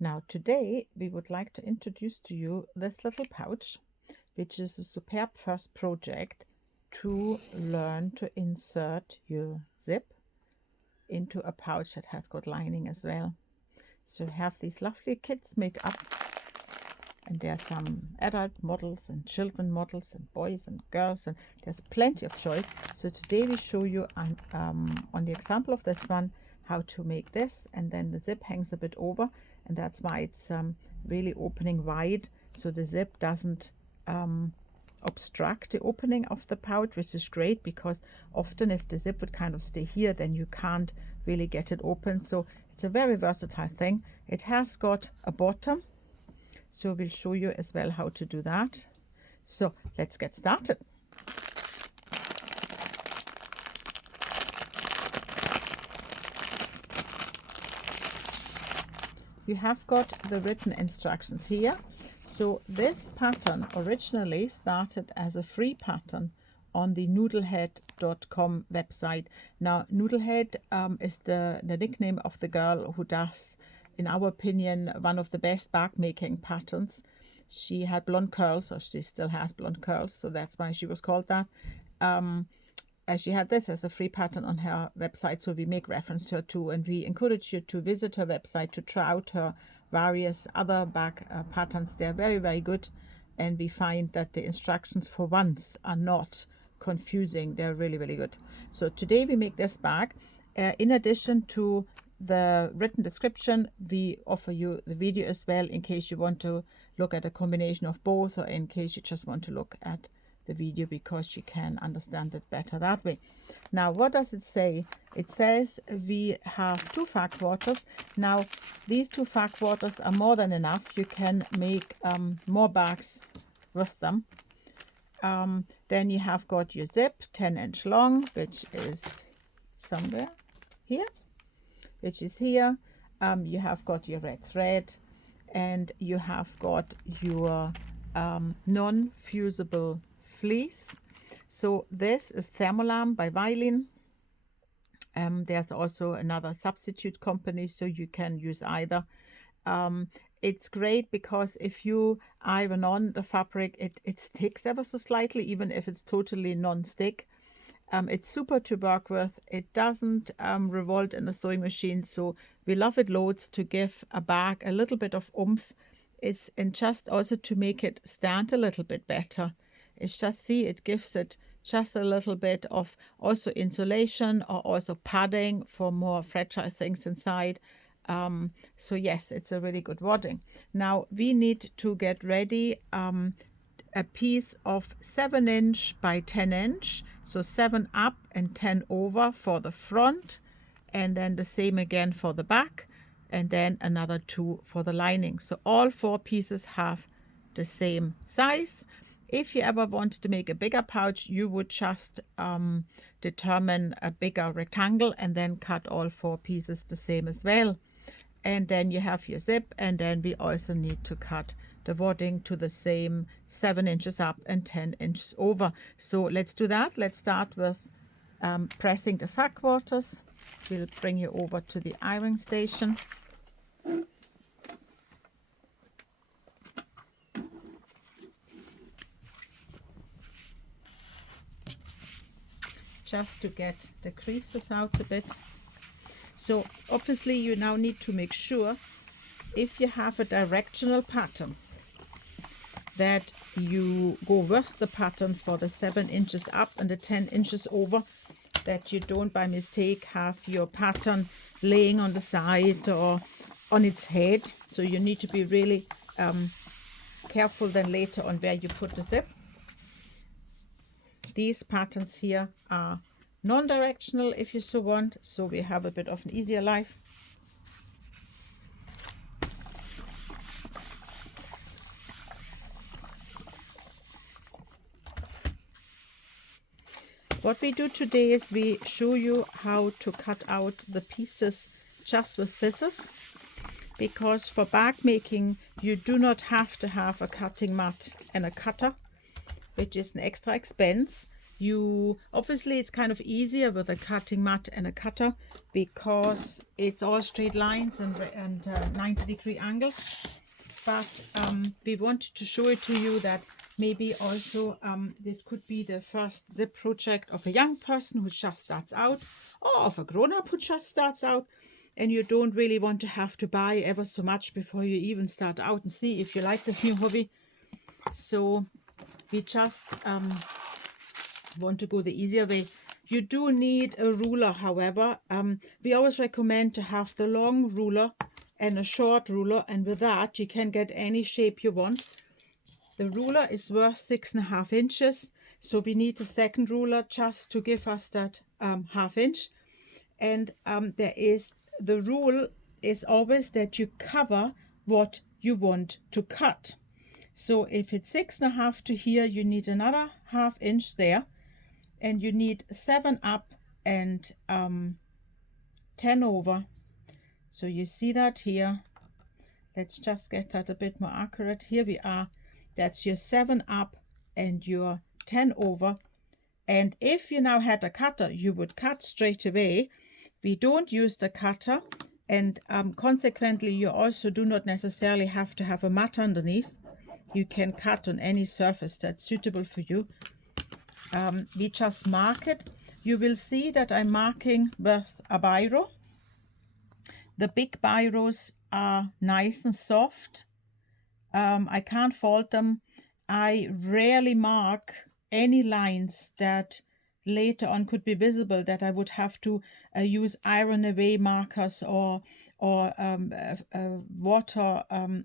Now today we would like to introduce to you this little pouch, which is a superb first project to learn to insert your zip into a pouch that has got lining as well. So you have these lovely kits made up, and there are some adult models and children models and boys and girls, and there's plenty of choice. So today we show you on the example of this one how to make this, and then the zip hangs a bit over, and that's why it's really opening wide, so the zip doesn't obstruct the opening of the pouch, which is great, because often if the zip would kind of stay here, then you can't really get it open. So it's a very versatile thing. It has got a bottom, so we'll show you as well how to do that. So let's get started. You have got the written instructions here. So this pattern originally started as a free pattern on the noodlehead.com website. Now Noodlehead is the nickname of the girl who does, in our opinion, one of the best bag making patterns. She had blonde curls, or she still has blonde curls, so that's why she was called that. She had this as a free pattern on her website, so we make reference to her too, and we encourage you to visit her website to try out her various other bag patterns. They're very, very good, and we find that the instructions for once are not confusing. They're really, really good. So today we make this bag. In addition to the written description, we offer you the video as well, in case you want to look at a combination of both, or in case you just want to look at the video because you can understand it better that way. Now, what does it say? It says we have 2 fag quarters. Now, these 2 fag quarters are more than enough. You can make more bags with them. Then you have got your zip, 10-inch long, which is somewhere here, which is here. You have got your red thread, and you have got your non-fusible fleece. So this is Thermolam by Violin. There's also another substitute company, so you can use either. It's great because if you iron on the fabric, it sticks ever so slightly, even if it's totally non-stick. It's super to work with. It doesn't revolt in a sewing machine, so we love it loads to give a bag a little bit of oomph. It's and just also to make it stand a little bit better. It's just, see, it gives it just a little bit of also insulation, or also padding for more fragile things inside. So yes, it's a really good wadding. Now we need to get ready a piece of 7-inch by 10-inch, so 7 up and 10 over for the front, and then the same again for the back, and then another 2 for the lining. So all 4 pieces have the same size. If you ever wanted to make a bigger pouch, you would just determine a bigger rectangle and then cut all 4 pieces the same as well. And then you have your zip, and then we also need to cut the wadding to the same 7 inches up and 10 inches over. So let's do that. Let's start with pressing the fag quarters. We'll bring you over to the ironing station. Just to get the creases out a bit. So obviously you now need to make sure, if you have a directional pattern, that you go with the pattern for the 7 inches up and the 10 inches over, that you don't by mistake have your pattern laying on the side or on its head. So you need to be really careful then later on where you put the zip. These patterns here are non-directional if you so want, so we have a bit of an easier life. What we do today is we show you how to cut out the pieces just with scissors, because for bag making you do not have to have a cutting mat and a cutter, which is an extra expense. Obviously it's kind of easier with a cutting mat and a cutter because it's all straight lines and 90-degree angles. But we wanted to show it to you that maybe also it could be the first zip project of a young person who just starts out, or of a grown-up who just starts out, and you don't really want to have to buy ever so much before you even start out and see if you like this new hobby. So we just want to go the easier way. You do need a ruler, however. We always recommend to have the long ruler and a short ruler, and with that you can get any shape you want. The ruler is worth 6.5 inches, so we need a second ruler just to give us that ½ inch. And the rule is always that you cover what you want to cut. So if it's 6.5 to here, you need another ½ inch there, and you need 7 up and 10 over. So you see that here. Let's just get that a bit more accurate. Here we are. That's your 7 up and your 10 over. And if you now had a cutter, you would cut straight away. We don't use the cutter, and consequently you also do not necessarily have to have a mat underneath. You can cut on any surface that's suitable for you. We just mark it. You will see that I'm marking with a biro. The big biros are nice and soft. I can't fault them. I rarely mark any lines that later on could be visible that I would have to use iron away markers or water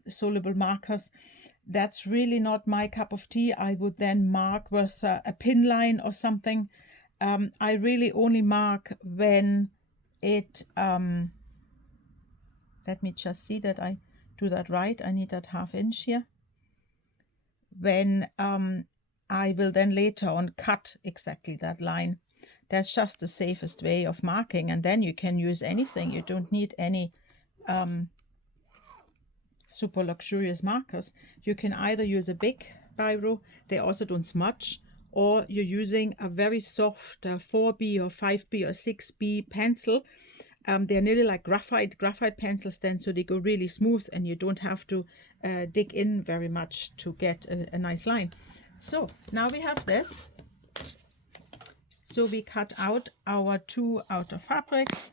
soluble markers. That's really not my cup of tea. I would then mark with a pin line or something. I really only mark when it let me just see that I do that right. I need that ½ inch here. When I will then later on cut exactly that line. That's just the safest way of marking, and then you can use anything. You don't need any super luxurious markers. You can either use a big biro, they also don't smudge, or you're using a very soft 4B or 5B or 6B pencil. They're nearly like graphite pencils then, so they go really smooth and you don't have to dig in very much to get a nice line. So now we have this. So we cut out our 2 outer fabrics,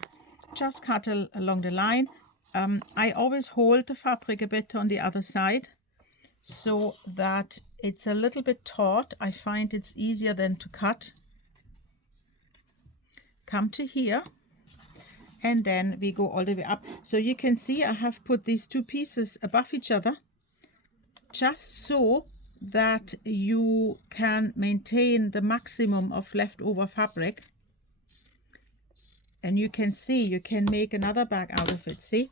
just cut along the line. I always hold the fabric a bit on the other side so that it's a little bit taut. I find it's easier than to cut. Come to here. And then we go all the way up. So you can see I have put these 2 pieces above each other just so that you can maintain the maximum of leftover fabric. And you can see you can make another bag out of it. See,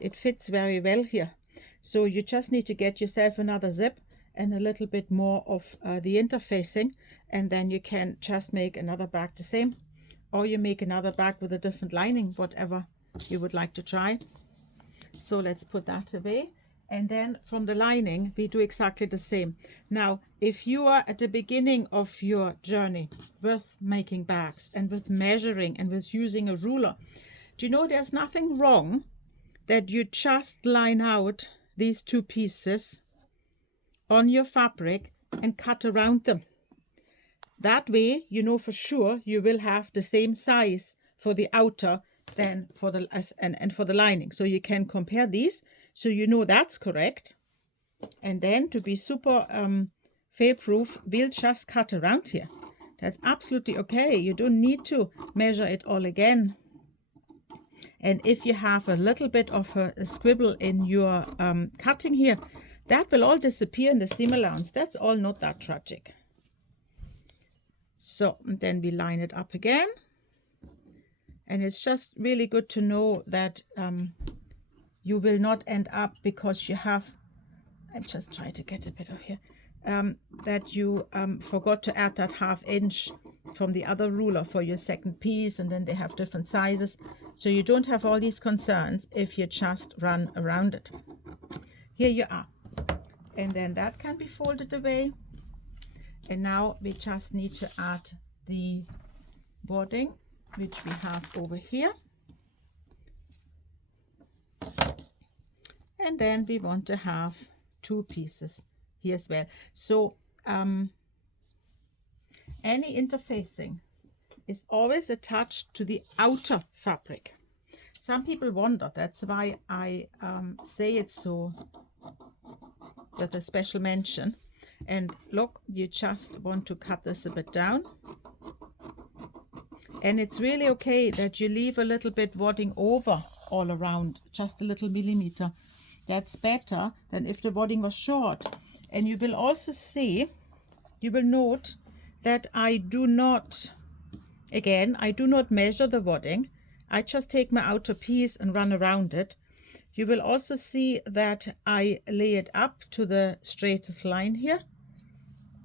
it fits very well here. So you just need to get yourself another zip and a little bit more of the interfacing, and then you can just make another bag the same. Or you make another bag with a different lining, whatever you would like to try. So let's put that away. And then from the lining, we do exactly the same. Now, if you are at the beginning of your journey with making bags and with measuring and with using a ruler, do you know there's nothing wrong that you just line out these 2 pieces on your fabric and cut around them. That way, you know for sure you will have the same size for the outer than for the and for the lining. So you can compare these, so you know that's correct. And then to be super fail-proof, we'll just cut around here. That's absolutely okay. You don't need to measure it all again. And if you have a little bit of a squibble in your cutting here, that will all disappear in the seam allowance. That's all not that tragic. So then we line it up again, and it's just really good to know that you will not end up because you have, I'm just trying to get a bit of here, that you forgot to add that ½ inch from the other ruler for your second piece, and then they have different sizes. So you don't have all these concerns if you just run around it. Here you are. And then that can be folded away. And now we just need to add the wadding, which we have over here. And then we want to have 2 pieces here as well. So any interfacing is always attached to the outer fabric. Some people wonder, that's why I say it so with a special mention. And look, you just want to cut this a bit down. And it's really okay that you leave a little bit wadding over all around, just a little millimeter. That's better than if the wadding was short. And you will also see, you will note that I do not measure the wadding. I just take my outer piece and run around it. You will also see that I lay it up to the straightest line here.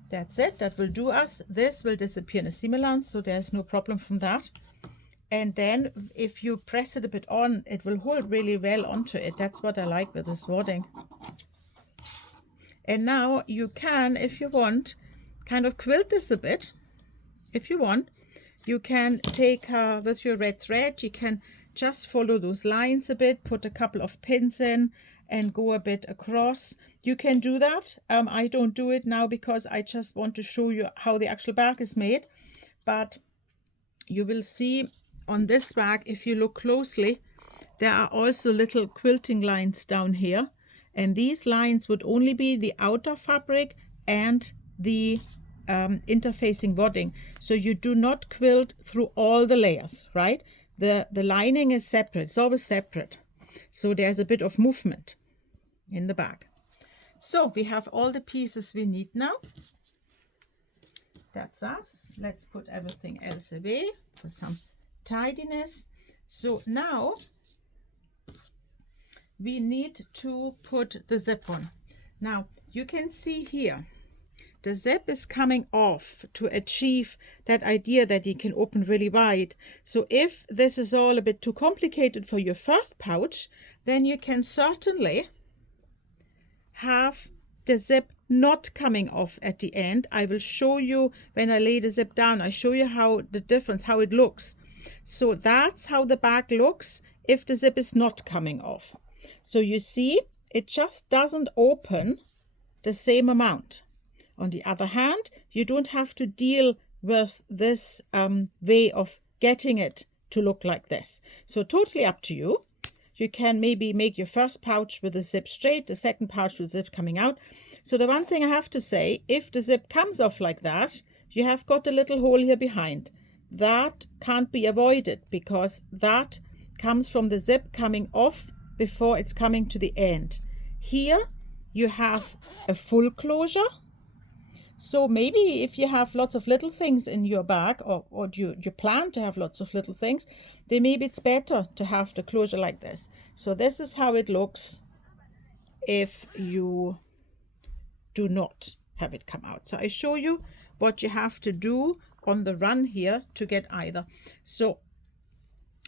That's it. That will do us. This will disappear in a seam allowance, so there's no problem from that. And then if you press it a bit on, it will hold really well onto it. That's what I like with this wadding. And now you can, if you want, kind of quilt this a bit. If you want, you can take with your red thread, you can just follow those lines a bit, put a couple of pins in and go a bit across. You can do that. I don't do it now because I just want to show you how the actual bag is made. But you will see on this bag, if you look closely, there are also little quilting lines down here. And these lines would only be the outer fabric and the interfacing wadding. So you do not quilt through all the layers, right? The lining is separate. It's always separate. So there's a bit of movement in the bag. So we have all the pieces we need now. That's us. Let's put everything else away for some tidiness. So now we need to put the zip on. Now you can see here the zip is coming off to achieve that idea that you can open really wide. So if this is all a bit too complicated for your first pouch, then you can certainly have the zip not coming off at the end. I will show you when I lay the zip down. I show you how the difference, how it looks. So that's how the bag looks if the zip is not coming off. So you see, it just doesn't open the same amount. On the other hand, you don't have to deal with this way of getting it to look like this. So totally up to you. You can maybe make your first pouch with the zip straight, the second pouch with the zip coming out. So the one thing I have to say, if the zip comes off like that, you have got a little hole here behind. That can't be avoided because that comes from the zip coming off before it's coming to the end. Here you have a full closure. So maybe if you have lots of little things in your bag or you plan to have lots of little things, then maybe it's better to have the closure like this. So this is how it looks if you do not have it come out. So I show you what you have to do on the run here to get either. So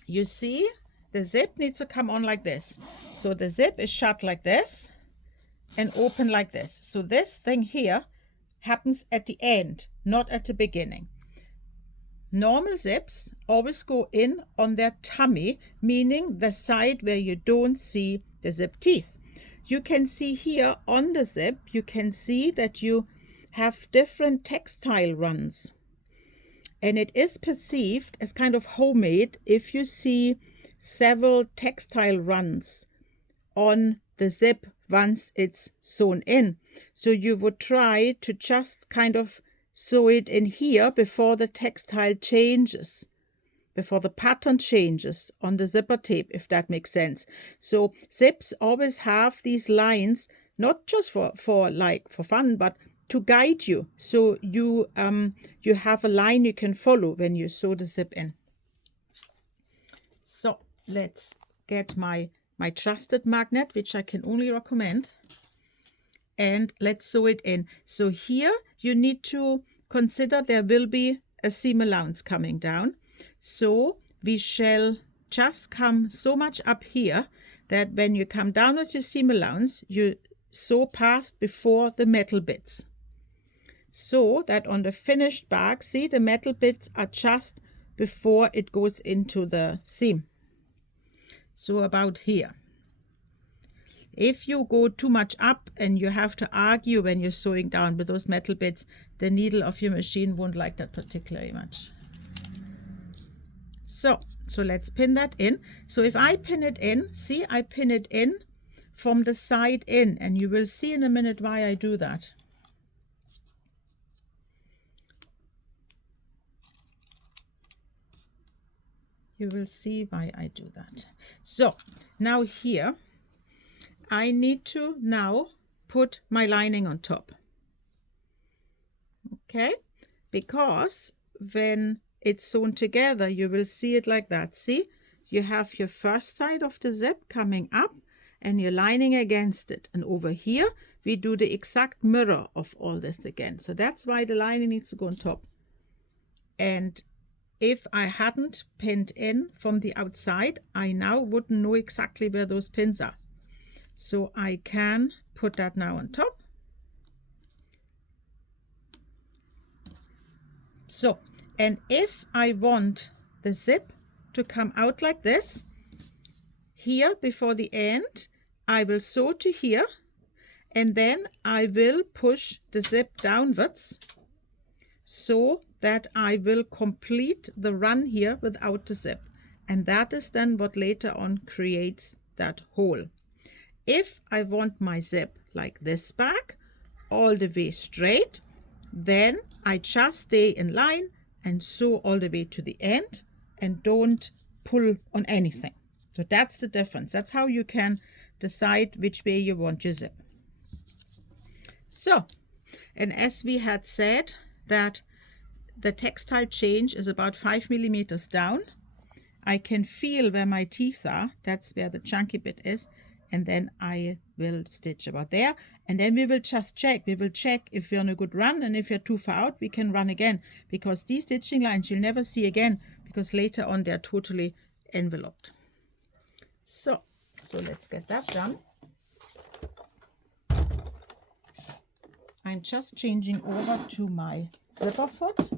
you see the zip needs to come on like this. So the zip is shut like this and open like this. So this thing here happens at the end, not at the beginning. Normal zips always go in on their tummy, meaning the side where you don't see the zip teeth. You can see here on the zip, you can see that you have different textile runs. And it is perceived as kind of homemade if you see several textile runs on the zip once it's sewn in. So you would try to just kind of sew it in here before the textile changes, before the pattern changes on the zipper tape, if that makes sense. So zips always have these lines, not just for fun, but to guide you. So you have a line you can follow when you sew the zip in. So let's get my trusted magnet, which I can only recommend. And let's sew it in. So here you need to consider there will be a seam allowance coming down. So we shall just come so much up here that when you come down with your seam allowance, you sew past before the metal bits. so that on the finished bag, see, the metal bits are just before it goes into the seam. So about here. If you go too much up and you have to argue when you're sewing down with those metal bits, the needle of your machine won't like that particularly much. So let's pin that in. So if I pin it in, see, I pin it in from the side in, and you will see in a minute why I do that. You will see why I do that. So now here, I need to now put my lining on top. Okay, because when it's sewn together, you will see it like that. See, you have your first side of the zip coming up and you're lining against it. And over here, we do the exact mirror of all this again. So that's why the lining needs to go on top. And if I hadn't pinned in from the outside, I now wouldn't know exactly where those pins are. So I can put that now on top. So, and if I want the zip to come out like this, here before the end, I will sew to here, and then I will push the zip downwards so that I will complete the run here without the zip. And that is then what later on creates that hole. If I want my zip like this back, all the way straight, then I just stay in line and sew all the way to the end and don't pull on anything. So that's the difference. That's how you can decide which way you want your zip. So, and as we had said that the textile change is about 5 millimeters down, I can feel where my teeth are. That's where the chunky bit is. And then I will stitch about there. And then we will just check. We will check if we're on a good run, and if you're too far out, we can run again. Because these stitching lines you'll never see again, because later on they're totally enveloped. So let's get that done. I'm just changing over to my zipper foot.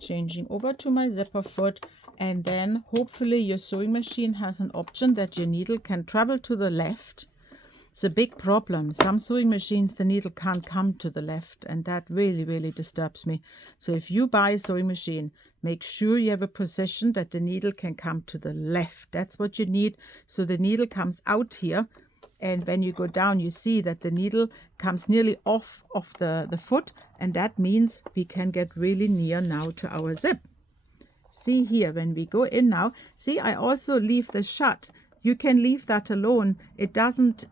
Changing over to my zipper foot, and then hopefully your sewing machine has an option that your needle can travel to the left. It's a big problem. Some sewing machines, the needle can't come to the left, and that really disturbs me. So if you buy a sewing machine, make sure you have a position that the needle can come to the left. That's what you need. So the needle comes out here, and when you go down, you see that the needle comes nearly off of the foot, and that means we can get really near now to our zip. See here, when we go in now, see, I also leave this shut. You can leave that alone. It doesn't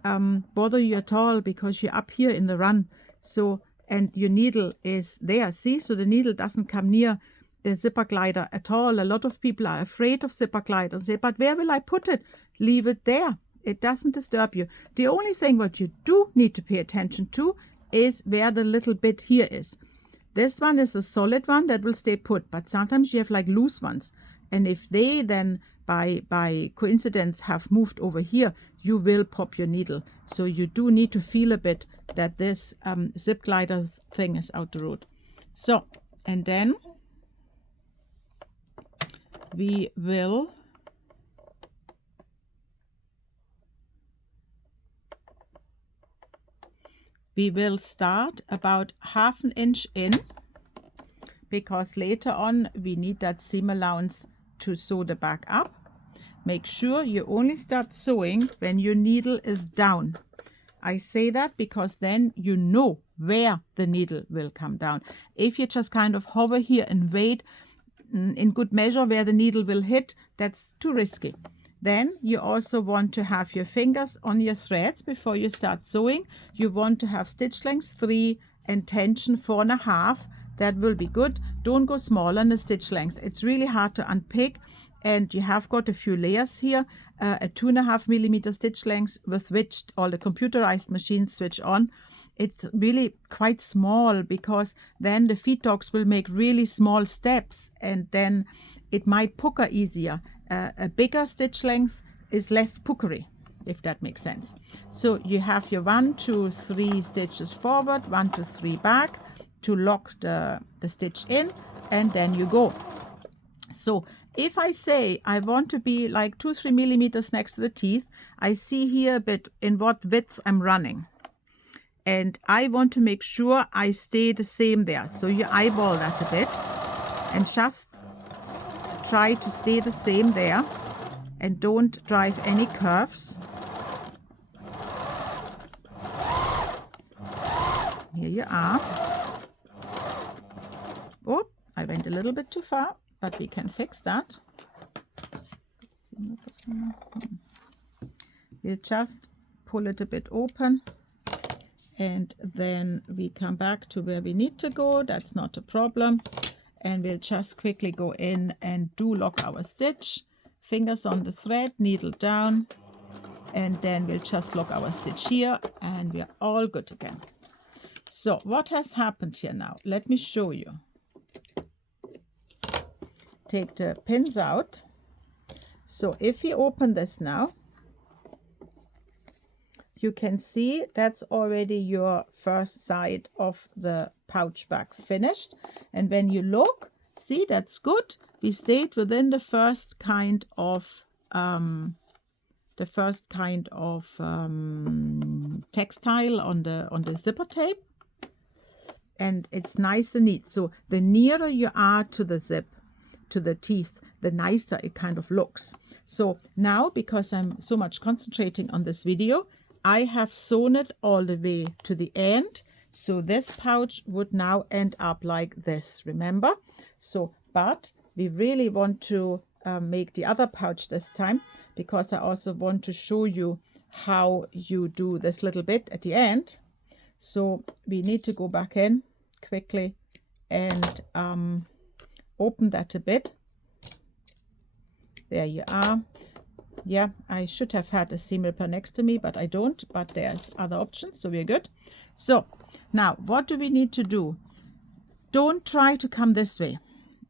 bother you at all because you're up here in the run. So, and your needle is there, see? So the needle doesn't come near the zipper glider at all. A lot of people are afraid of zipper gliders. Say, but where will I put it? Leave it there. It doesn't disturb you. The only thing what you do need to pay attention to is where the little bit here is. This one is a solid one that will stay put, but sometimes you have like loose ones. And if they then by coincidence have moved over here, you will pop your needle. So you do need to feel a bit that this zip glider thing is out the road. So, and then we will start about 1/2 inch in, because later on we need that seam allowance to sew the back up. Make sure you only start sewing when your needle is down. I say that because then you know where the needle will come down. If you just kind of hover here and wait in good measure where the needle will hit, that's too risky. Then you also want to have your fingers on your threads before you start sewing. You want to have stitch length 3 and tension 4.5. That will be good. Don't go smaller in the stitch length. It's really hard to unpick, and you have got a few layers here. A 2.5 millimeter stitch length with which all the computerized machines switch on. It's really quite small, because then the feed dogs will make really small steps, and then it might pucker easier. A bigger stitch length is less puckery. if that makes sense. So you have your 1, 2, 3 stitches forward, 1, 2, 3 back to lock the stitch in, and then you go. So if I say I want to be like 2-3 millimeters next to the teeth, I see here a bit in what width I'm running. And I want to make sure I stay the same there. So you eyeball that a bit and just try to stay the same there and don't drive any curves. Here you are. Oh, I went a little bit too far, but we can fix that. We'll just pull it a bit open, and then we come back to where we need to go. That's not a problem. And we'll just quickly go in and do lock our stitch. Fingers on the thread, needle down, and then we'll just lock our stitch here, and we're all good again. So what has happened here now? Let me show you. Take the pins out. So if you open this now, you can see that's already your first side of the pouch bag finished. And when you look, see, that's good. We stayed within the first kind of textile on the zipper tape, and it's nice and neat. So the nearer you are to the zip, to the teeth, the nicer it kind of looks. So now, because I'm so much concentrating on this video, I have sewn it all the way to the end. So this pouch would now end up like this, remember? So, but we really want to make the other pouch this time, because I also want to show you how you do this little bit at the end. So we need to go back in quickly and open that a bit. There you are. Yeah, I should have had a seam ripper next to me, but I don't. But there's other options, so we're good. So now what do we need to do? Don't try to come this way.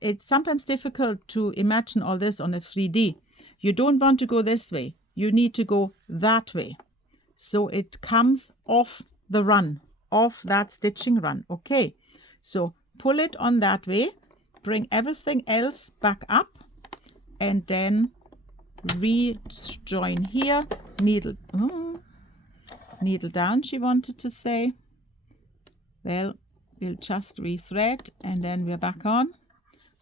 It's sometimes difficult to imagine all this on a 3D. You don't want to go this way. You need to go that way. So it comes off the run, off that stitching run. Okay, so pull it on that way, bring everything else back up, and then rejoin here, needle down, she wanted to say. Well, we'll just rethread, and then we're back on.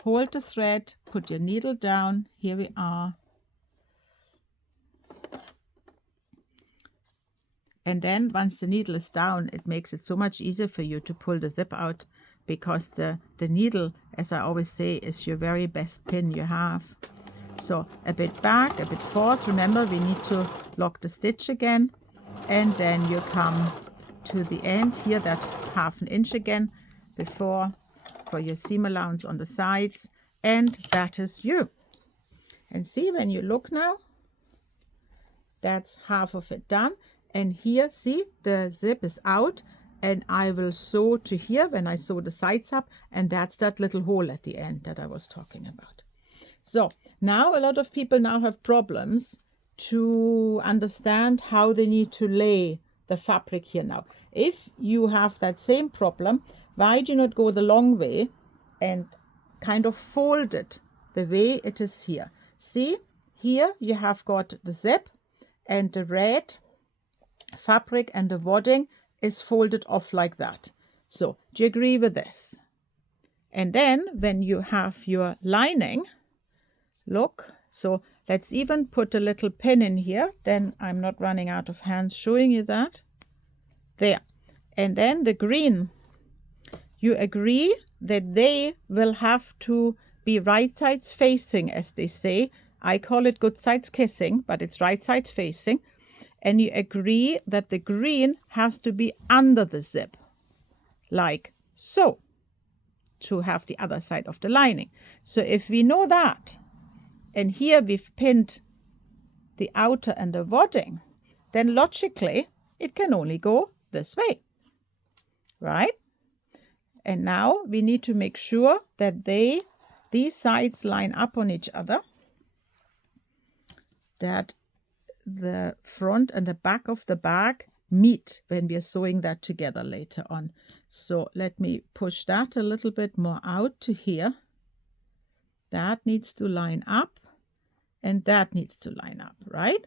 Hold the thread, put your needle down, here we are. And then once the needle is down, it makes it so much easier for you to pull the zip out, because the needle, as I always say, is your very best pin you have. So a bit back, a bit forth. Remember, we need to lock the stitch again, and then you come to the end here, that 1/2 inch again before, for your seam allowance on the sides, and that is you. And see, when you look now, that's half of it done. And here, see, the zip is out, and I will sew to here when I sew the sides up, and that's that little hole at the end that I was talking about. So now a lot of people now have problems to understand how they need to lay the fabric here now. If you have that same problem, why do you not go the long way and kind of fold it the way it is here? See, here you have got the zip, and the red fabric and the wadding is folded off like that. So do you agree with this? And then when you have your lining, look, so let's even put a little pin in here, then I'm not running out of hands showing you that. There. And then the green, you agree that they will have to be right sides facing, as they say. I call it good sides kissing, but it's right side facing. And you agree that the green has to be under the zip, like so, to have the other side of the lining. So if we know that, and here we've pinned the outer and the wadding, then logically it can only go this way, right? And now we need to make sure that these sides line up on each other, that the front and the back of the bag meet when we are sewing that together later on. So let me push that a little bit more out to here. That needs to line up and that needs to line up, right?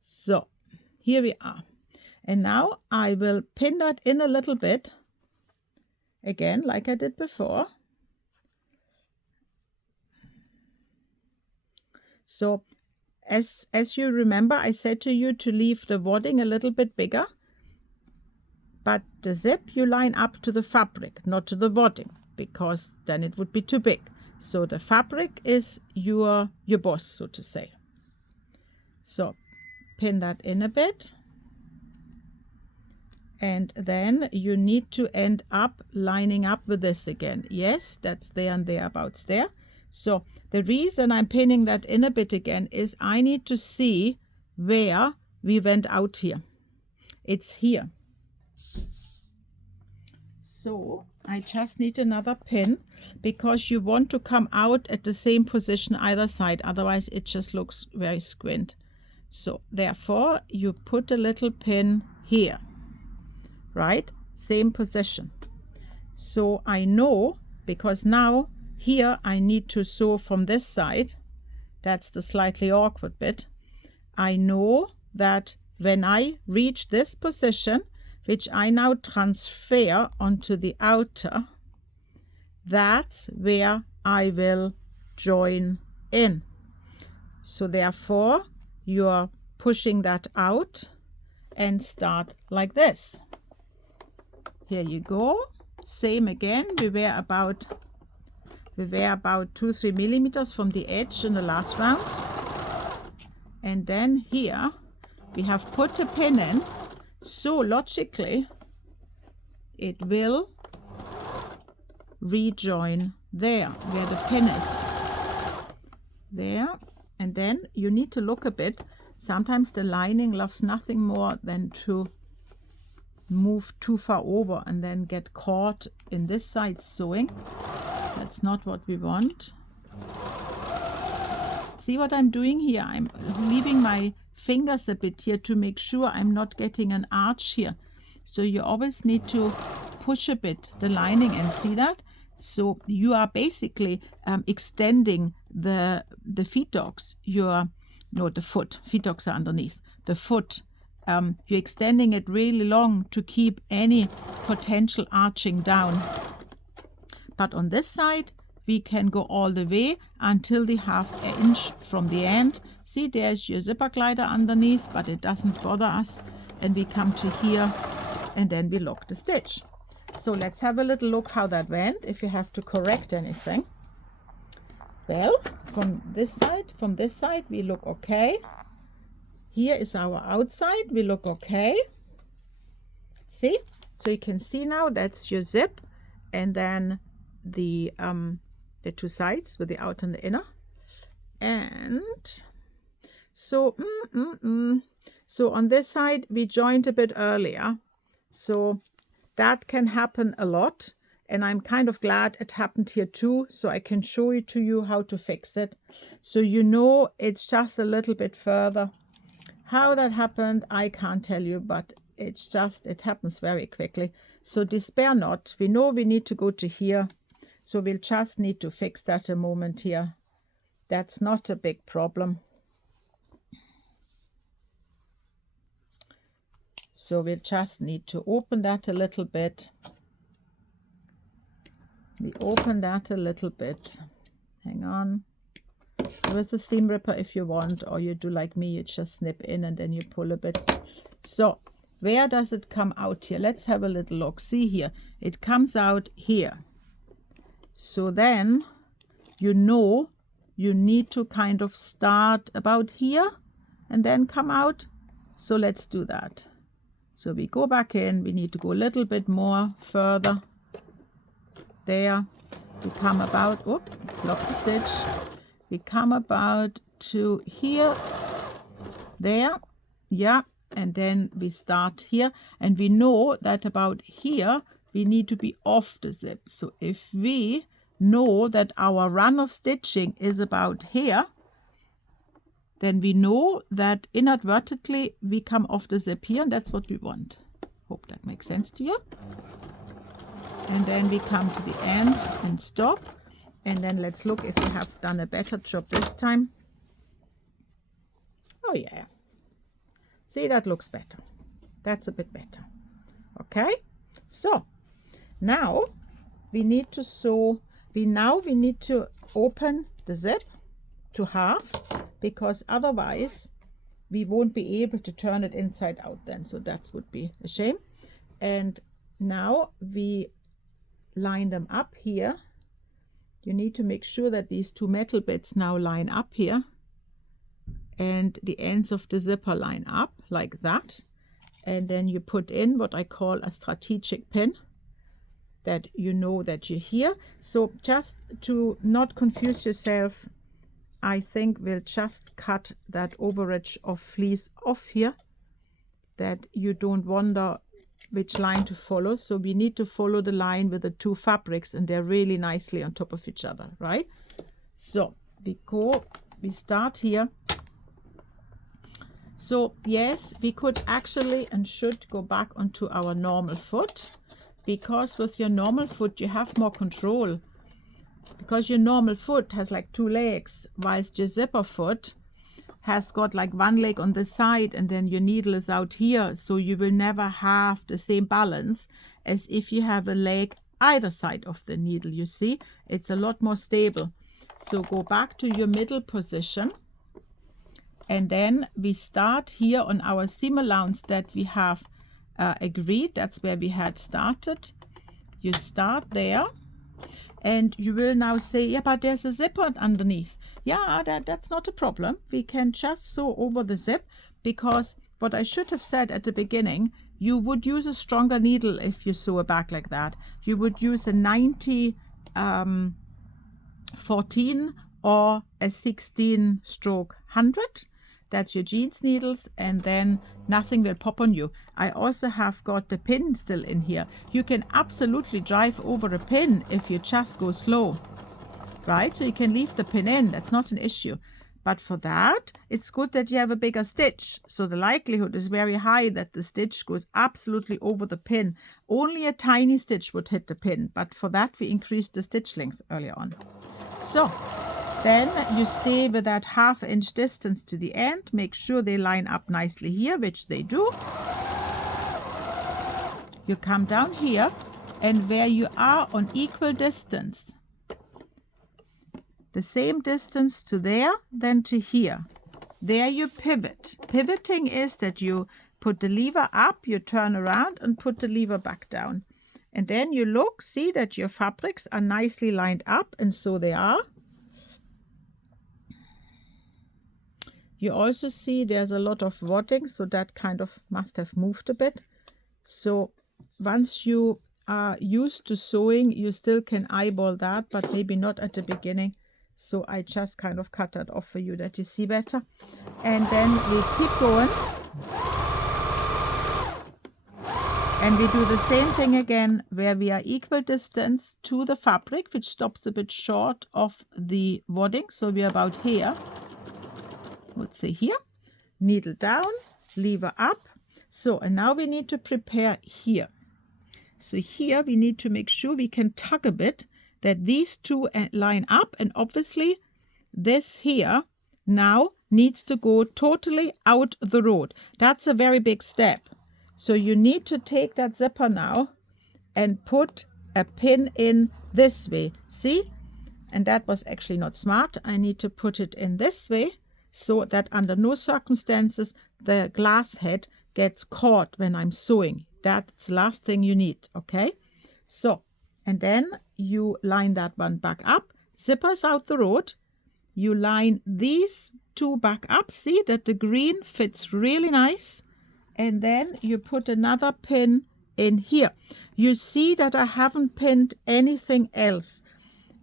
So here we are. And now I will pin that in a little bit, again, like I did before. So as you remember, I said to you to leave the wadding a little bit bigger, but the zip you line up to the fabric, not to the wadding, because then it would be too big. So the fabric is your boss, so to say. So pin that in a bit. And then you need to end up lining up with this again. Yes, that's there and thereabouts there. So the reason I'm pinning that in a bit again is I need to see where we went out here. It's here. So I just need another pin because you want to come out at the same position either side. Otherwise it just looks very squint. So therefore you put a little pin here. Right? Same position. So I know, because now here I need to sew from this side. That's the slightly awkward bit. I know that when I reach this position, which I now transfer onto the outer, that's where I will join in. So therefore you're pushing that out and start like this. Here you go. Same again. We were about 2-3 millimeters from the edge in the last round. And then here we have put a pin in. So logically it will rejoin there where the pin is. There. And then you need to look a bit. Sometimes the lining loves nothing more than to move too far over and then get caught in this side sewing. That's not what we want. See what I'm doing here? I'm leaving my fingers a bit here to make sure I'm not getting an arch here. So you always need to push a bit the lining and see that. So you are basically extending the feet dogs. The foot. Feet dogs are underneath. The foot. You're extending it really long to keep any potential arching down. But on this side, we can go all the way until the 1/2 inch from the end. See, there's your zipper glider underneath, but it doesn't bother us. And we come to here and then we lock the stitch. So let's have a little look how that went, if you have to correct anything. Well, from this side, we look okay. Here is our outside. We look okay. See? So you can see now that's your zip. And then the two sides with the outer and the inner. And so, so on this side, we joined a bit earlier. So that can happen a lot. And I'm kind of glad it happened here too. So I can show it to you how to fix it. So you know it's just a little bit further. How that happened, I can't tell you, but it happens very quickly. So despair not. We know we need to go to here. So we'll just need to fix that a moment here. That's not a big problem. So we'll just need to open that a little bit. We open that a little bit. Hang on. With a seam ripper if you want, or you do like me, you just snip in and then you pull a bit. So where does it come out here? Let's have a little look. See here, it comes out here. So then you know you need to kind of start about here and then come out. So let's do that. So we go back in, we need to go a little bit more further. There we come about, lock the stitch. We come about to here, there, yeah, and then we start here. And we know that about here, we need to be off the zip. So if we know that our run of stitching is about here, then we know that inadvertently we come off the zip here, and that's what we want. Hope that makes sense to you. And then we come to the end and stop. And then let's look if we have done a better job this time. Oh yeah. See, that looks better. That's a bit better. Okay. So now we need to sew. We need to open the zip to half, because otherwise we won't be able to turn it inside out then. So that would be a shame. And now we line them up here. You need to make sure that these two metal bits now line up here, and the ends of the zipper line up like that. And then you put in what I call a strategic pin, that you know that you're here. So just to not confuse yourself, I think we'll just cut that overage of fleece off here, that you don't wonder which line to follow. So we need to follow the line with the two fabrics, and they're really nicely on top of each other, right? So we start here. So yes, we could actually and should go back onto our normal foot, because with your normal foot you have more control, because your normal foot has like two legs, whilst your zipper foot has got like one leg on the side, and then your needle is out here. So you will never have the same balance as if you have a leg either side of the needle. You see, it's a lot more stable. So go back to your middle position, and then we start here on our seam allowance that we have agreed. That's where we had started. You start there, and you will now say, yeah, but there's a zipper underneath. Yeah, that's not a problem. We can just sew over the zip, because what I should have said at the beginning, you would use a stronger needle if you sew a back like that. You would use a 90 14 or a 16/100. That's your jeans needles, and then nothing will pop on you. I also have got the pin still in here. You can absolutely drive over a pin if you just go slow, right? So you can leave the pin in, that's not an issue. But for that, it's good that you have a bigger stitch. So the likelihood is very high that the stitch goes absolutely over the pin. Only a tiny stitch would hit the pin, but for that we increased the stitch length earlier on. So then you stay with that 1/2 inch distance to the end. Make sure they line up nicely here, which they do. You come down here, and where you are on equal distance, the same distance to there, then to here, there you pivot. Pivoting is that you put the lever up, you turn around and put the lever back down. And then you look, see that your fabrics are nicely lined up, and so they are. You also see there's a lot of wadding, so that kind of must have moved a bit. So once you are used to sewing, you still can eyeball that, but maybe not at the beginning. So I just kind of cut that off for you that you see better. And then we keep going. And we do the same thing again, where we are equal distance to the fabric, which stops a bit short of the wadding. So we are about here. Let's say here, needle down, lever up. So, and now we need to prepare here. So here we need to make sure we can tug a bit, that these two line up, and obviously this here now needs to go totally out the road. That's a very big step. So you need to take that zipper now and put a pin in this way. See? And that was actually not smart. I need to put it in this way, so that under no circumstances the glass head gets caught when I'm sewing. That's the last thing you need, okay? So, and then you line that one back up, zippers out the road. You line these two back up, see that the green fits really nice. And then you put another pin in here. You see that I haven't pinned anything else.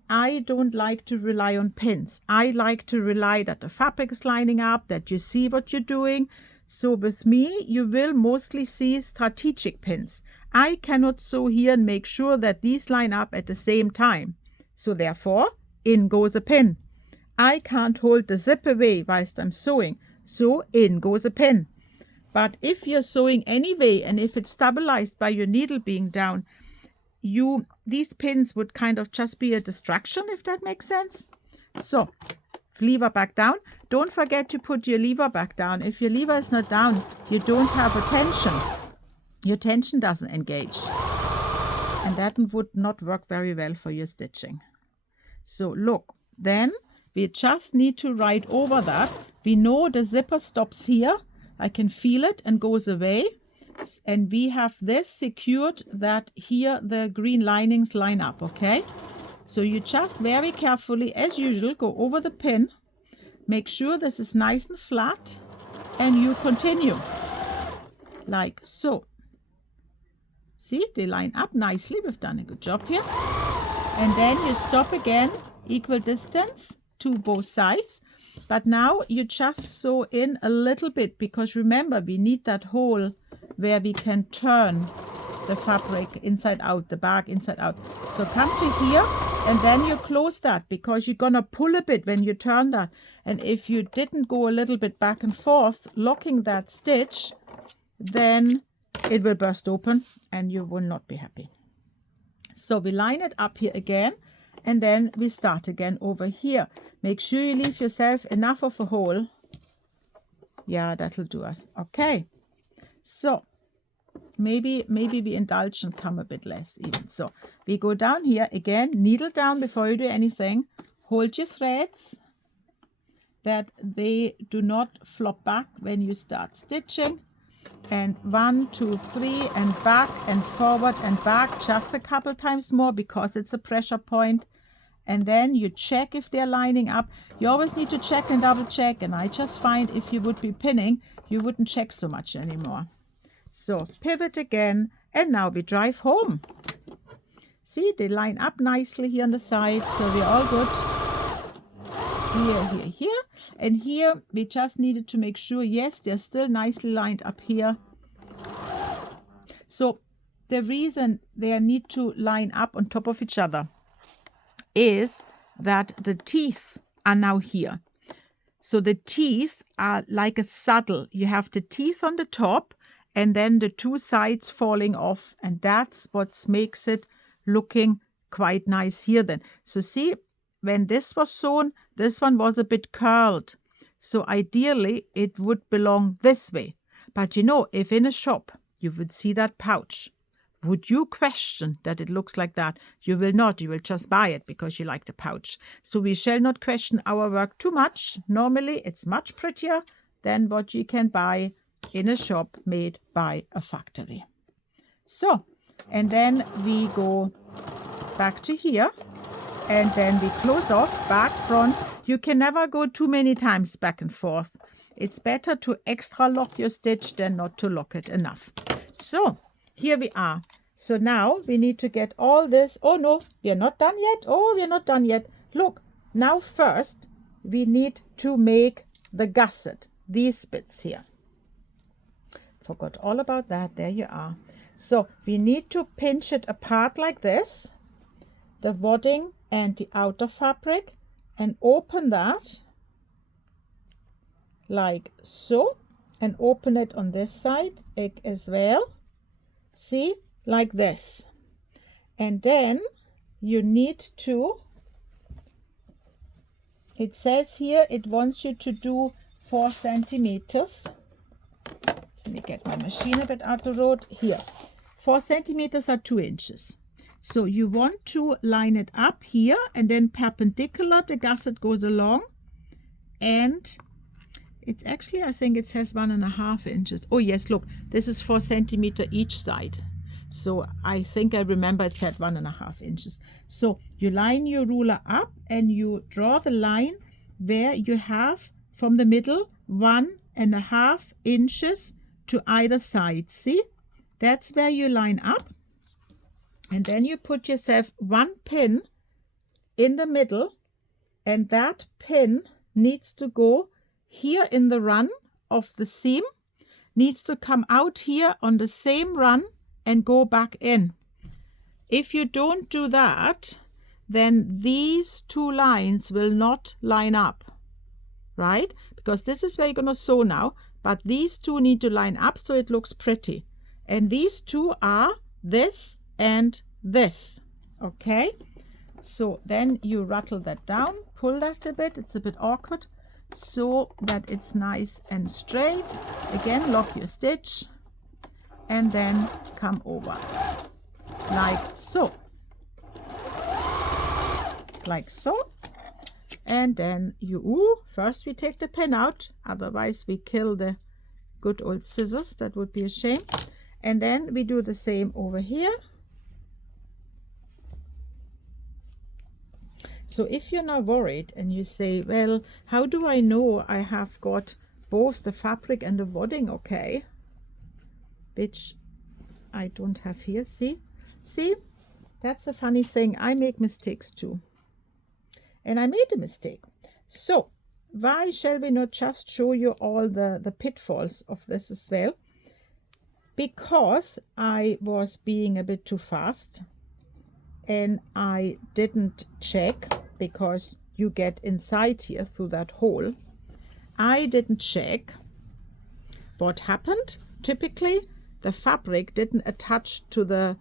I don't like to rely on pins. I like to rely that the fabric is lining up, that you see what you're doing. So with me, you will mostly see strategic pins. I cannot sew here and make sure that these line up at the same time. So therefore, in goes a pin. I can't hold the zip away whilst I'm sewing, so in goes a pin. But if you're sewing anyway, and if it's stabilized by your needle being down, these pins would kind of just be a distraction, if that makes sense. So lever back down. Don't forget to put your lever back down. If your lever is not down, you don't have a tension. Your tension doesn't engage. And that would not work very well for your stitching. So look, then we just need to write over that. We know the zipper stops here. I can feel it and goes away. And we have this secured that here the green linings line up, okay? So you just very carefully, as usual, go over the pin. Make sure this is nice and flat. And you continue. Like so. See, they line up nicely. We've done a good job here. And then you stop again, equal distance to both sides. But now you just sew in a little bit, because remember, we need that hole where we can turn the fabric inside out, the bag inside out. So come to here, and then you close that, because you're gonna pull a bit when you turn that. And if you didn't go a little bit back and forth, locking that stitch, then it will burst open and you will not be happy. So we line it up here again, and then we start again over here. Make sure you leave yourself enough of a hole. Yeah, that'll do us. Okay. So maybe we indulge and come a bit less even. So we go down here again, needle down before you do anything. Hold your threads that they do not flop back when you start stitching. And 1, 2, 3, and back and forward and back just a couple times more, because it's a pressure point. And then you check if they're lining up. You always need to check and double check. And I just find if you would be pinning, you wouldn't check so much anymore. So pivot again, and now we drive home. See, they line up nicely here on the side, so we're all good. Here, here, here. And here we just needed to make sure, yes, they're still nicely lined up here. So the reason they need to line up on top of each other is that the teeth are now here. So the teeth are like a saddle. You have the teeth on the top and then the two sides falling off. And that's what makes it looking quite nice here then. So see, when this was sewn, this one was a bit curled. So ideally, it would belong this way. But you know, if in a shop you would see that pouch, would you question that it looks like that? You will not. You will just buy it because you like the pouch. So we shall not question our work too much. Normally, it's much prettier than what you can buy in a shop made by a factory. So, and then we go back to here. And then we close off, back, front. You can never go too many times back and forth. It's better to extra lock your stitch than not to lock it enough. So, here we are. So now we need to get all this. Oh no, we are not done yet. Oh, we are not done yet. Look, now first we need to make the gusset. These bits here. Forgot all about that. There you are. So we need to pinch it apart like this. The wadding and the outer fabric, and open that like so, and open it on this side as well. See, like this. And then you need to, it says here it wants you to do 4 centimeters. Let me get my machine a bit out the road. Here, 4 centimeters are 2 inches. So you want to line it up here, and then perpendicular the gusset goes along, and it's actually, I think it says 1.5 inches. Oh yes, look, this is 4 centimeters each side. So I think I remember it said 1.5 inches. So you line your ruler up and you draw the line where you have from the middle 1.5 inches to either side. See, that's where you line up. And then you put yourself 1 pin in the middle, and that pin needs to go here in the run of the seam, needs to come out here on the same run and go back in. If you don't do that, then these two lines will not line up, right? Because this is where you're going to sew now, but these two need to line up so it looks pretty. And these two are this and this, okay? So then you rattle that down, pull that a bit, it's a bit awkward, so that it's nice and straight. Again, lock your stitch and then come over like so. Like so. And then first we take the pin out, otherwise we kill the good old scissors, that would be a shame. And then we do the same over here. So if you're now worried and you say, well, how do I know I have got both the fabric and the wadding okay? Which I don't have here, see? See, that's a funny thing. I make mistakes too. And I made a mistake. So why shall we not just show you all the pitfalls of this as well? Because I was being a bit too fast and I didn't check, because you get inside here through that hole. I didn't check what happened. Typically the fabric didn't attach to the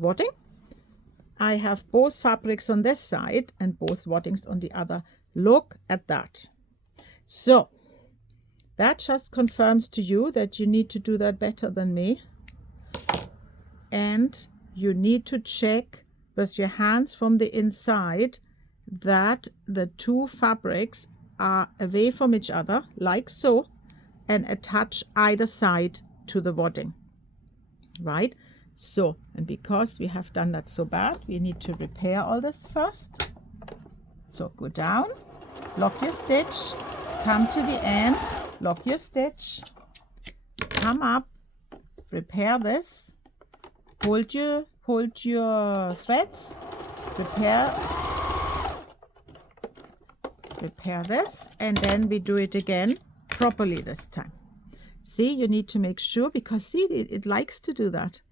wadding. I have both fabrics on this side and both waddings on the other. Look at that. So that just confirms to you that you need to do that better than me. And you need to check with your hands from the inside that the two fabrics are away from each other, like so, and attach either side to the wadding, right? So, and because we have done that so bad, we need to repair all this first. So go down, lock your stitch, come to the end, lock your stitch, come up, repair this, hold your threads, repair this, and then we do it again properly this time. See, you need to make sure, because see, it likes to do that.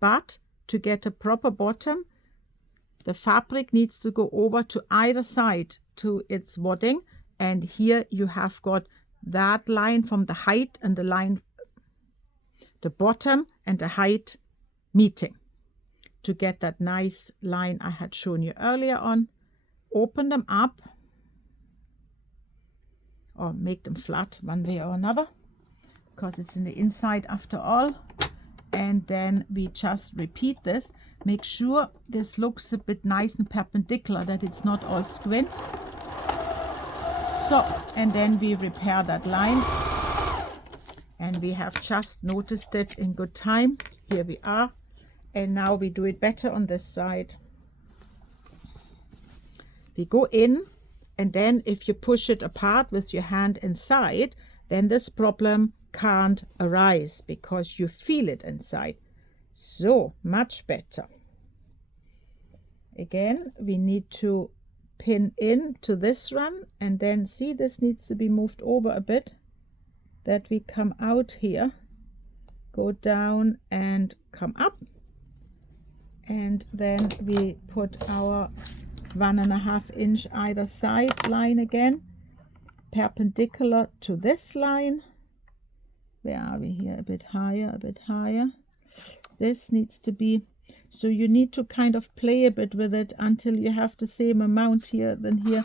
But to get a proper bottom, the fabric needs to go over to either side to its wadding. And here you have got that line from the height and the line, the bottom and the height meeting to get that nice line I had shown you earlier on. Open them up or make them flat one way or another, because it's in the inside after all. And then we just repeat this. Make sure this looks a bit nice and perpendicular, that it's not all squint. So, and then we repair that line. And we have just noticed it in good time. Here we are. And now we do it better on this side. We go in, and then if you push it apart with your hand inside, then this problem can't arise because you feel it inside. So much better. Again, we need to pin in to this run, and then see, this needs to be moved over a bit, that we come out here, go down and come up, and then we put our 1.5 inch either side line again perpendicular to this line. Where are we here? A bit higher, a bit higher. This needs to be, so you need to kind of play a bit with it until you have the same amount here than here.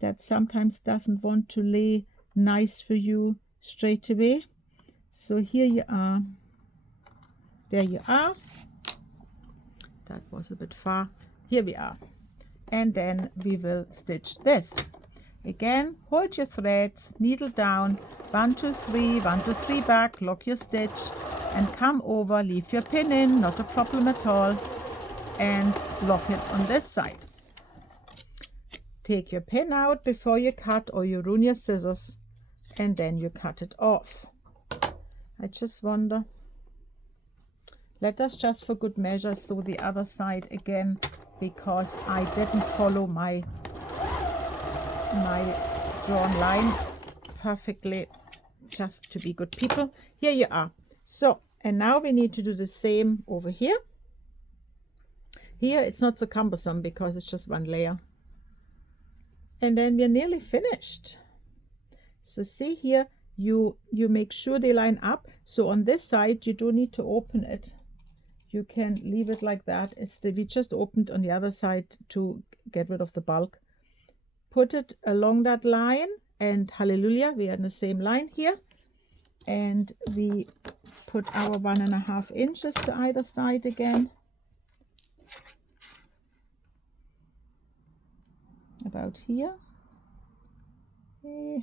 That sometimes doesn't want to lay nice for you straight away. So here you are. There you are. That was a bit far. Here we are. And then we will stitch this. Again, hold your threads, needle down, 1, 2, 3, 1, 2, 3 back, lock your stitch, and come over, leave your pin in, not a problem at all, and lock it on this side. Take your pin out before you cut, or you ruin your scissors, and then you cut it off. I just wonder, let us just for good measure sew the other side again, because I didn't follow my drawn line perfectly, just to be good people. Here you are. So, and now we need to do the same over here. Here it's not so cumbersome because it's just one layer. And then we're nearly finished. So see here, you make sure they line up. So on this side, you don't need to open it. You can leave it like that. We just opened on the other side to get rid of the bulk. Put it along that line, and hallelujah, we are in the same line here. And we put our 1.5 inches to either side again. About here. There.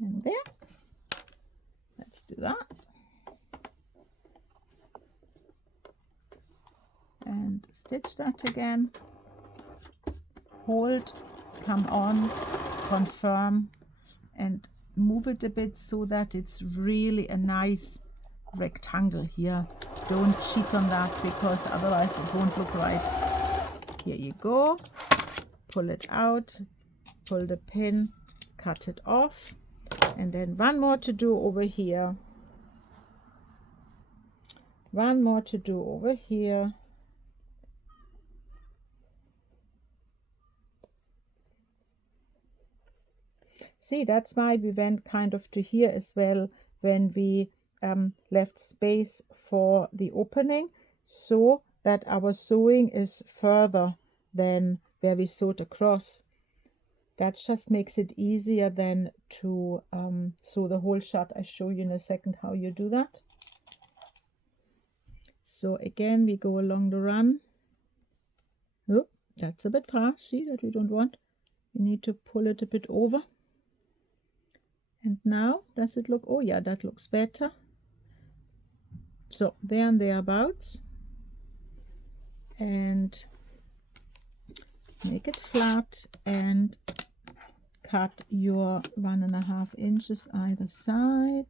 And there. Let's do that. And stitch that again. Hold, come on, confirm, and move it a bit so that it's really a nice rectangle here. Don't cheat on that because otherwise it won't look right. Here you go. Pull it out, pull the pin, cut it off, and then one more to do over here. One more to do over here. See, that's why we went kind of to here as well when we left space for the opening, so that our sewing is further than where we sewed across. That just makes it easier then to sew the hole shut. I'll show you in a second how you do that. So again, we go along the run. Oh, that's a bit far. See, that we don't want. We need to pull it a bit over. And now, does it look, oh yeah, that looks better. So there and thereabouts. And make it flat and cut your 1.5 inches either side.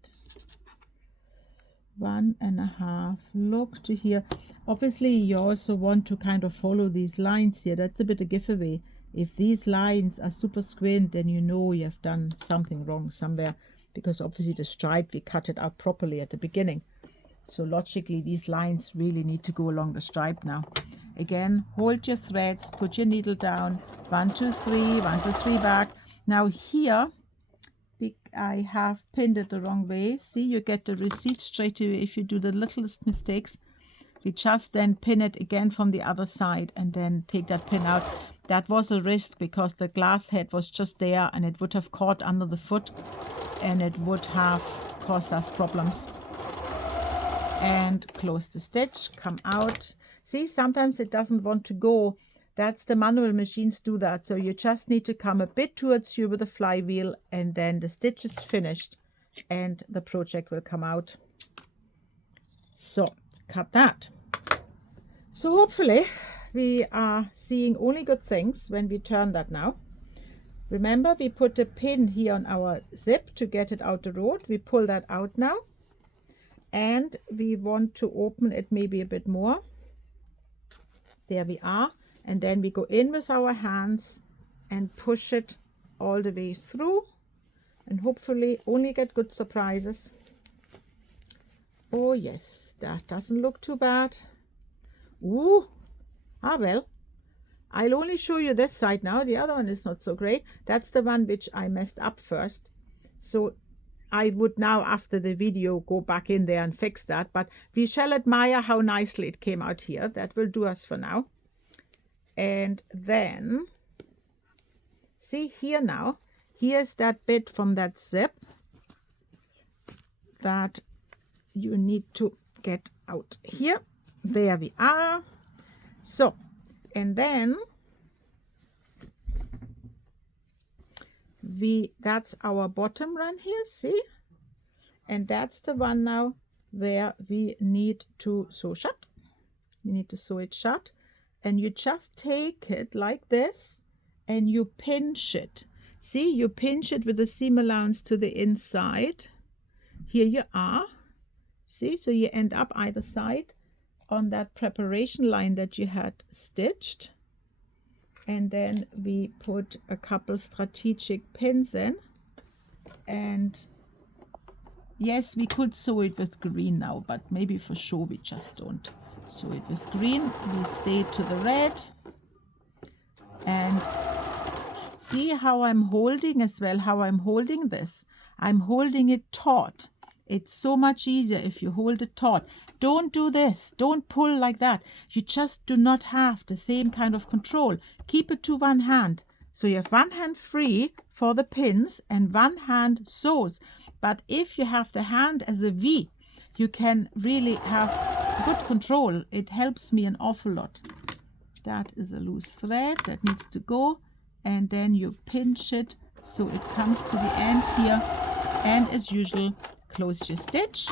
1.5. Look to here. Obviously, you also want to kind of follow these lines here. That's a bit of giveaway. If these lines are super squint, then you know you have done something wrong somewhere, because obviously the stripe, we cut it out properly at the beginning. So logically, these lines really need to go along the stripe now. Again, hold your threads, put your needle down, 1, 2, 3, 1, 2, 3 back. Now here, I have pinned it the wrong way. See, you get the receipt straight away if you do the littlest mistakes. We just then pin it again from the other side and then take that pin out. That was a risk because the glass head was just there and it would have caught under the foot and it would have caused us problems. And close the stitch, come out. See, sometimes it doesn't want to go. That's the manual machines do that. So you just need to come a bit towards you with the flywheel and then the stitch is finished and the project will come out. So cut that. So hopefully we are seeing only good things when we turn that now. Remember, we put a pin here on our zip to get it out the road. We pull that out now. And we want to open it maybe a bit more. There we are. And then we go in with our hands and push it all the way through. And hopefully only get good surprises. Oh yes, that doesn't look too bad. Ooh, well, I'll only show you this side now. The other one is not so great. That's the one which I messed up first. So I would now, after the video, go back in there and fix that. But we shall admire how nicely it came out here. That will do us for now. And then, see here now, here's that bit from that zip that you need to get out here. There we are. So, and then that's our bottom run here, see? And that's the one now where we need to sew shut. You need to sew it shut. And you just take it like this and you pinch it. See, you pinch it with the seam allowance to the inside. Here you are. See, so you end up either side on that preparation line that you had stitched. And then we put a couple strategic pins in. And yes, we could sew it with green now, but maybe for sure we just don't. So it was green, we stay to the red. And see how I'm holding as well, how I'm holding this. I'm holding it taut. It's so much easier if you hold it taut. Don't do this. Don't pull like that. You just do not have the same kind of control. Keep it to one hand. So you have one hand free for the pins and one hand sews. But if you have the hand as a V, you can really have good control. It helps me an awful lot. That is a loose thread that needs to go. And then you pinch it so it comes to the end here. And as usual, close your stitch.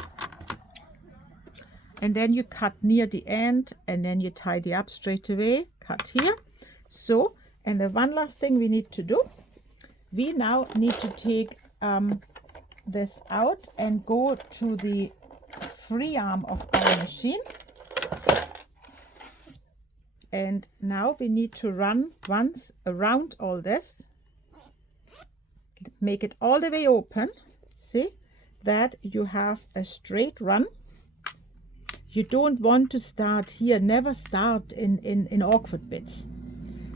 And then you cut near the end and then you tidy up straight away. Cut here. So, and the one last thing we need to do, we now need to take this out and go to the free arm of our machine. And now we need to run once around all this. Make it all the way open. See that you have a straight run. You don't want to start here. Never start in awkward bits.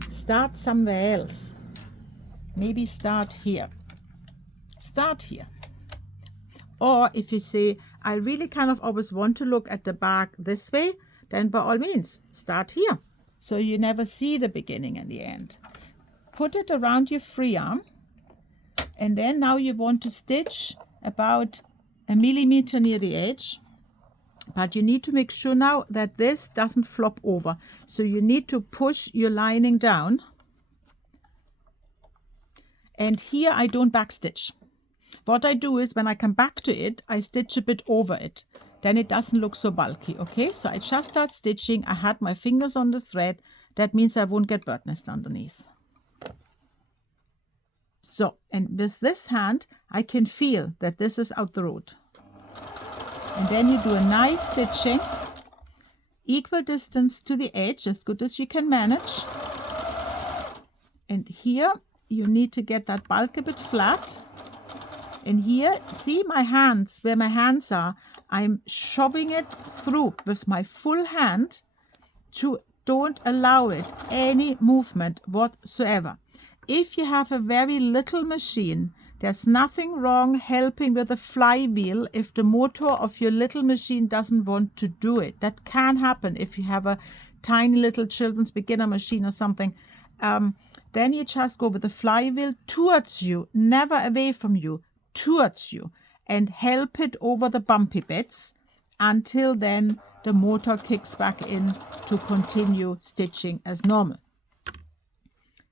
Start somewhere else. Maybe start here. Start here. Or if you say, I really kind of always want to look at the back this way, then by all means, start here. So you never see the beginning and the end. Put it around your free arm. And then now you want to stitch about 1 millimeter near the edge. But you need to make sure now that this doesn't flop over. So you need to push your lining down. And here I don't backstitch. What I do is when I come back to it, I stitch a bit over it. Then it doesn't look so bulky, okay? So I just start stitching. I had my fingers on the thread. That means I won't get bird nest underneath. So, and with this hand, I can feel that this is out the road. And then you do a nice stitching, equal distance to the edge, as good as you can manage. And here, you need to get that bulk a bit flat. And here, see my hands, where my hands are, I'm shoving it through with my full hand to don't allow it any movement whatsoever. If you have a very little machine, there's nothing wrong helping with a flywheel if the motor of your little machine doesn't want to do it. That can happen if you have a tiny little children's beginner machine or something. Then you just go with the flywheel towards you, never away from you, towards you, and help it over the bumpy bits until then the motor kicks back in to continue stitching as normal.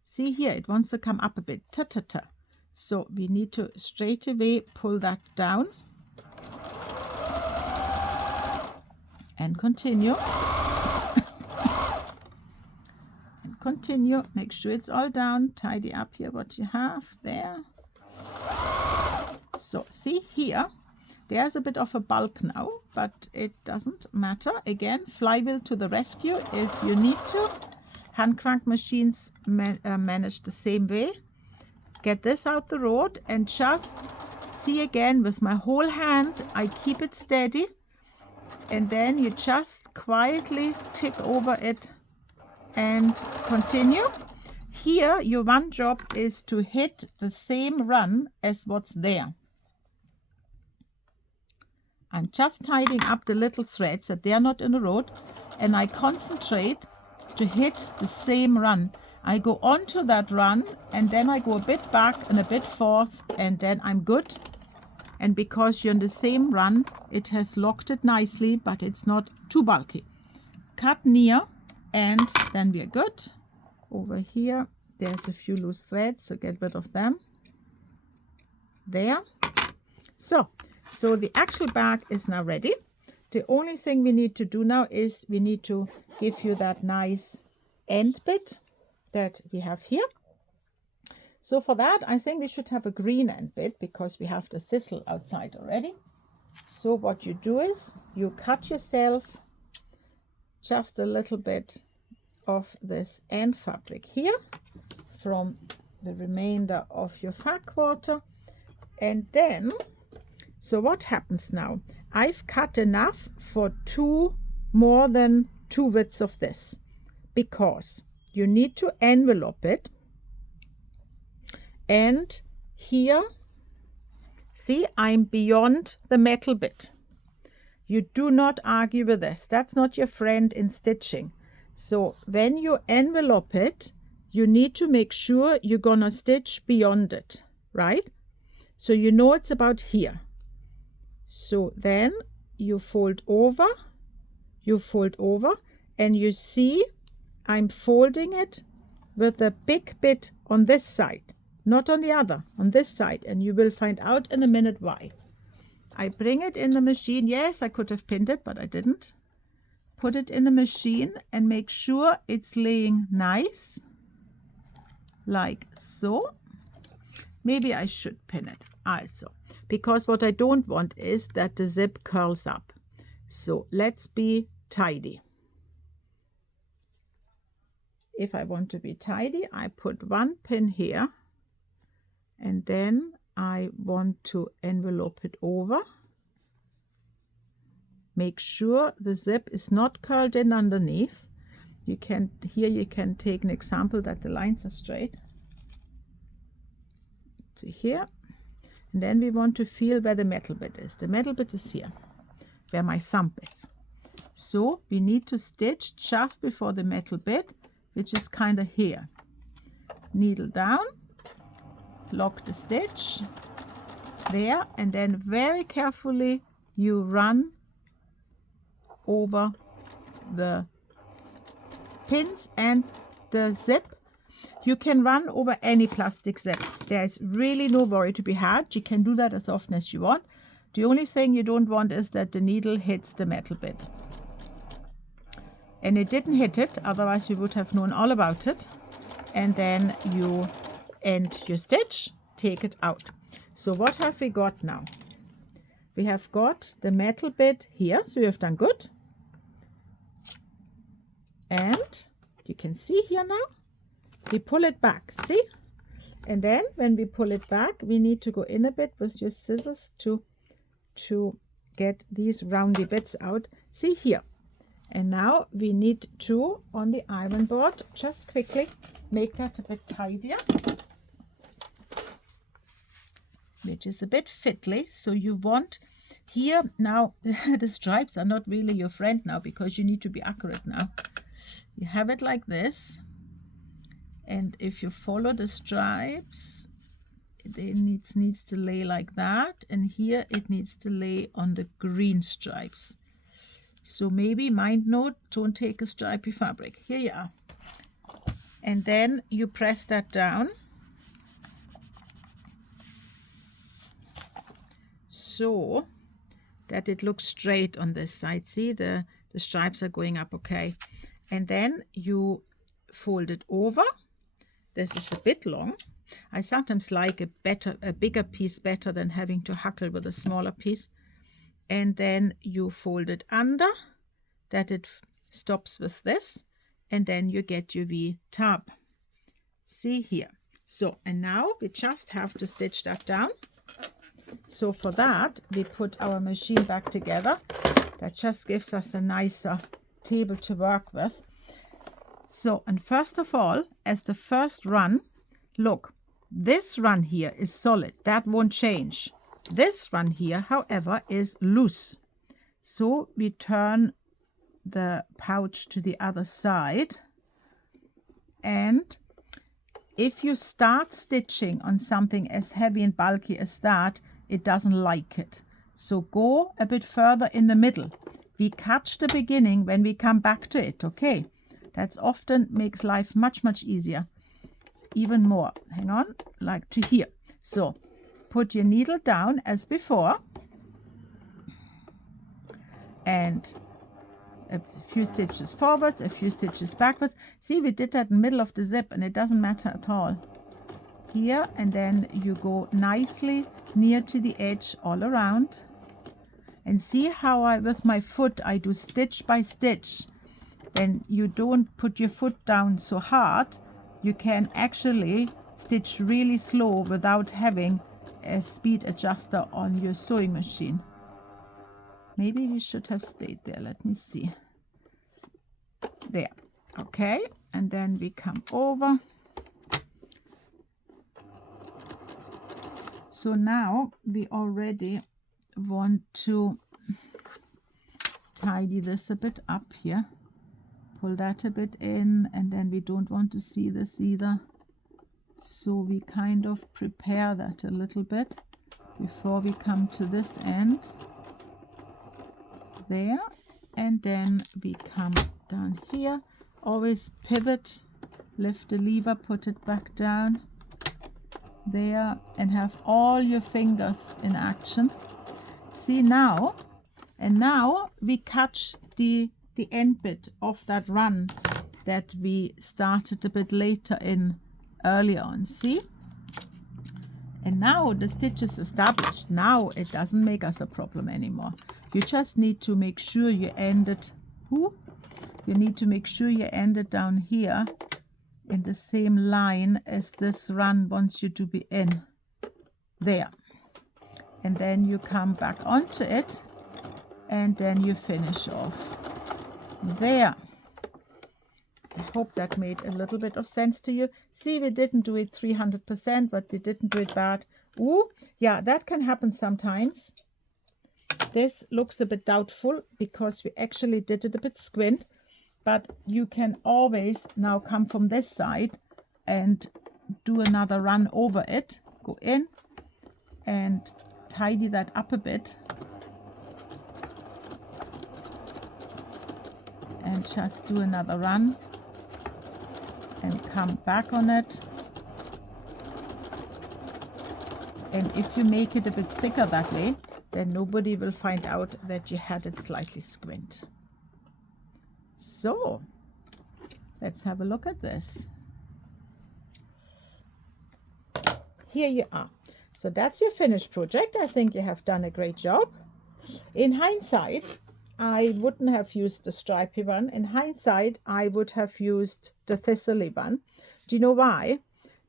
See here, it wants to come up a bit. Ta-ta-ta. So we need to straight away pull that down and continue. And continue. Make sure it's all down. Tidy up here what you have there. So see here, there's a bit of a bulk now, but it doesn't matter. Again, flywheel to the rescue if you need to. Hand crank machines manage the same way. Get this out the road and just see again with my whole hand, I keep it steady. And then you just quietly tick over it and continue. Here, your one job is to hit the same run as what's there. I'm just tidying up the little threads that they're not in the road, and I concentrate to hit the same run. I go onto that run and then I go a bit back and a bit forth and then I'm good. And because you're in the same run, it has locked it nicely, but it's not too bulky. Cut near and then we're good. Over here, there's a few loose threads, so get rid of them. There. So the actual bag is now ready. The only thing we need to do now is we need to give you that nice end bit that we have here. So for that, I think we should have a green end bit because we have the thistle outside already. So what you do is you cut yourself just a little bit of this end fabric here from the remainder of your fag quarter. And then, so what happens now? I've cut enough for more than two widths of this, because you need to envelope it. And here, see, I'm beyond the metal bit. You do not argue with this. That's not your friend in stitching. So when you envelope it, you need to make sure you're gonna stitch beyond it, right? So you know it's about here. So then you fold over, and you see I'm folding it with the big bit on this side, not on the other, on this side, and you will find out in a minute why. I bring it in the machine. Yes, I could have pinned it, but I didn't. Put it in the machine and make sure it's laying nice, like so. Maybe I should pin it also, because what I don't want is that the zip curls up. So let's be tidy. If I want to be tidy, I put one pin here, and then I want to envelope it over. Make sure the zip is not curled in underneath. You can take an example that the lines are straight to here. And then we want to feel where the metal bit is. The metal bit is here, where my thumb is. So we need to stitch just before the metal bit, which is kind of here. Needle down, lock the stitch there, and then very carefully you run over the pins and the zip. You can run over any plastic zip. There's really no worry to be had. You can do that as often as you want. The only thing you don't want is that the needle hits the metal bit. And it didn't hit it, otherwise we would have known all about it. And then you end your stitch, take it out. So what have we got now? We have got the metal bit here, so we have done good. And you can see here now, we pull it back, see? And then when we pull it back, we need to go in a bit with your scissors to get these roundy bits out. See here. And now we need to, on the iron board, just quickly make that a bit tidier, which is a bit fiddly. So you want here now, the stripes are not really your friend now, because you need to be accurate now. You have it like this, and if you follow the stripes, it needs to lay like that, and here it needs to lay on the green stripes. So maybe mind note, don't take a stripy fabric. Here you are. And then you press that down. So that it looks straight on this side. See, the stripes are going up, okay. And then you fold it over. This is a bit long. I sometimes like a bigger piece better than having to huckle with a smaller piece. And then you fold it under, that it stops with this, and then you get your V-tab. See here. So, and now we just have to stitch that down. So for that, we put our machine back together. That just gives us a nicer table to work with. So, and first of all, as the first run, look, this run here is solid. That won't change. This run here, however, is loose. So we turn the pouch to the other side. And if you start stitching on something as heavy and bulky as that, it doesn't like it. So go a bit further in the middle. We catch the beginning when we come back to it, okay? That's often makes life much, much easier. Even more. Hang on, like to here. So put your needle down as before, and a few stitches forwards, a few stitches backwards. See, we did that in the middle of the zip, and it doesn't matter at all. Here, and then you go nicely near to the edge all around. And see how I, with my foot, I do stitch by stitch. Then you don't put your foot down so hard. You can actually stitch really slow without having a speed adjuster on your sewing machine. Maybe we should have stayed there. Let me see. there. Okay, and then we come over. So now we already want to tidy this a bit up here. Pull that a bit in, and then we don't want to see this either. So we kind of prepare that a little bit before we come to this end. There, and then we come down here. Always pivot, lift the lever, put it back down. There, and have all your fingers in action. See now, and now we catch the end bit of that run that we started a bit later in earlier on. See? And now the stitch is established. Now it doesn't make us a problem anymore. You just need to make sure you end it. You need to make sure you end it down here in the same line as this run wants you to be in. There. And then you come back onto it, and then you finish off. There. I hope that made a little bit of sense to you. See, we didn't do it 300%, but we didn't do it bad. Ooh, yeah, that can happen sometimes. This looks a bit doubtful because we actually did it a bit squint, but you can always now come from this side and do another run over it. Go in and tidy that up a bit. And just do another run and come back on it. And if you make it a bit thicker that way, then nobody will find out that you had it slightly squint. So let's have a look at this. Here you are. So that's your finished project. I think you have done a great job. In hindsight, I wouldn't have used the stripy one. In hindsight, I would have used the thistly one. Do you know why?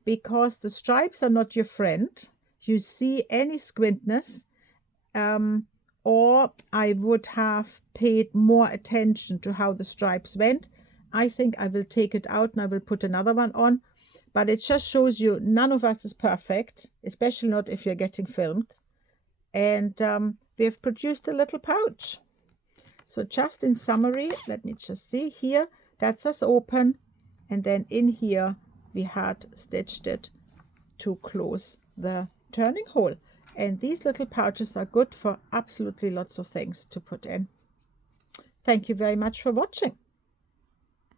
Because the stripes are not your friend. You see any squintness, or I would have paid more attention to how the stripes went. I think I will take it out and I will put another one on. But it just shows you none of us is perfect, especially not if you're getting filmed. And we have produced a little pouch. So just in summary, let me just see here, that's us open, and then in here we had stitched it to close the turning hole. And these little pouches are good for absolutely lots of things to put in. Thank you very much for watching.